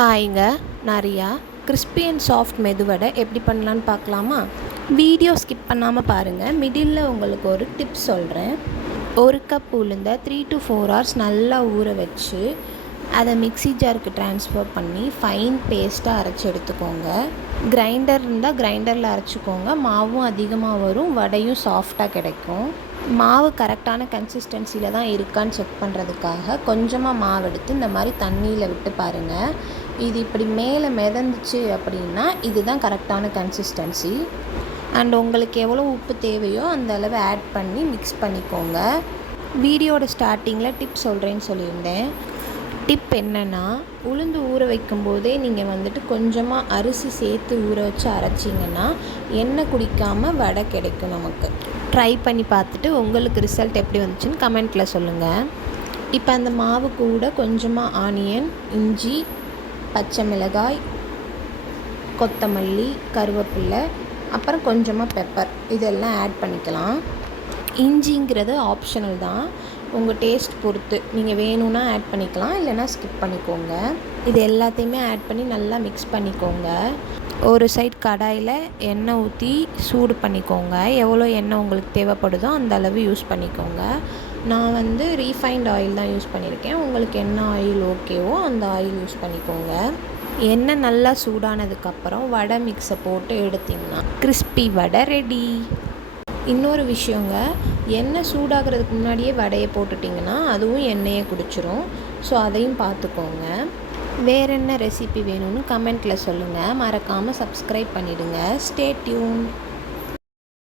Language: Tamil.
ஹாய்ங்க, நான் Riya. Crispy and soft medu vada எப்படி பண்ணலான்னு பார்க்கலாமா? வீடியோ ஸ்கிப் பண்ணாமல் பாருங்கள். மிடில் உங்களுக்கு ஒரு டிப்ஸ் சொல்கிறேன். 1 கப் உளுந்தை 3 to 4 hours நல்லா ஊற வச்சு அதை மிக்ஸி ஜாருக்கு ட்ரான்ஸ்ஃபர் பண்ணி ஃபைன் பேஸ்ட்டாக அரைச்சி எடுத்துக்கோங்க. கிரைண்டர் இருந்தால் கிரைண்டரில் அரைச்சிக்கோங்க. மாவும் அதிகமாக வரும், வடையும் சாஃப்டாக கிடைக்கும். மாவு கரெக்டான கன்சிஸ்டன்சியில் தான் இருக்கான்னு செக் பண்ணுறதுக்காக கொஞ்சமாக மாவு எடுத்து இந்த மாதிரி தண்ணியில் விட்டு பாருங்கள். இது இப்படி மேலே மிதந்துச்சு அப்படின்னா இதுதான் கரெக்டான கன்சிஸ்டன்சி. அண்ட் உங்களுக்கு எவ்வளோ உப்பு தேவையோ அந்த அளவு ஆட் பண்ணி மிக்ஸ் பண்ணிக்கோங்க. வீடியோட ஸ்டார்டிங்கில் டிப் சொல்கிறேன்னு சொல்லியிருந்தேன். டிப் என்னென்னா, உளுந்து ஊற வைக்கும்போதே நீங்கள் கொஞ்சமாக அரிசி சேர்த்து ஊற வச்சு அரைச்சிங்கன்னா எண்ணெய் குடிக்காமல் வடை கிடைக்கும் நமக்கு. ட்ரை பண்ணி பார்த்துட்டு உங்களுக்கு ரிசல்ட் எப்படி வந்துச்சுன்னு கமெண்ட்டில் சொல்லுங்கள். இப்போ அந்த மாவு கூட கொஞ்சமாக ஆனியன், இஞ்சி, பச்சை மிளகாய், கொத்தமல்லி, கருவேப்பிலை, அப்புறம் கொஞ்சமாக பெப்பர் இதெல்லாம் ஆட் பண்ணிக்கலாம். இஞ்சிங்கிறது ஆப்ஷனல் தான், உங்கள் டேஸ்ட் பொறுத்து. நீங்கள் வேணும்னா ஆட் பண்ணிக்கலாம், இல்லைனா ஸ்கிப் பண்ணிக்கோங்க. இது எல்லாத்தையுமே ஆட் பண்ணி நல்லா மிக்ஸ் பண்ணிக்கோங்க. ஒரு சைட் கடாயில் எண்ணெய் ஊற்றி சூடு பண்ணிக்கோங்க. எவ்வளோ எண்ணெய் உங்களுக்கு தேவைப்படுதோ அந்த அளவு யூஸ் பண்ணிக்கோங்க. நான் ரீஃபைண்ட் ஆயில் தான் யூஸ் பண்ணியிருக்கேன். உங்களுக்கு என்ன ஆயில் ஓகேவோ அந்த ஆயில் யூஸ் பண்ணிக்கோங்க. எண்ணெய் நல்லா சூடானதுக்கப்புறம் வடை மிக்ஸை போட்டு எடுத்திங்கன்னா கிறிஸ்பி வடை ரெடி. இன்னொரு விஷயங்க, எண்ணெய் சூடாகிறதுக்கு முன்னாடியே வடையை போட்டுட்டிங்கன்னா அதுவும் எண்ணெயை குடிச்சிரும். ஸோ அதையும் பார்த்துக்கோங்க. வேறு என்ன ரெசிபி வேணும்னு கமெண்ட்டில் சொல்லுங்கள். மறக்காமல் சப்ஸ்கிரைப் பண்ணிவிடுங்க. Stay tune.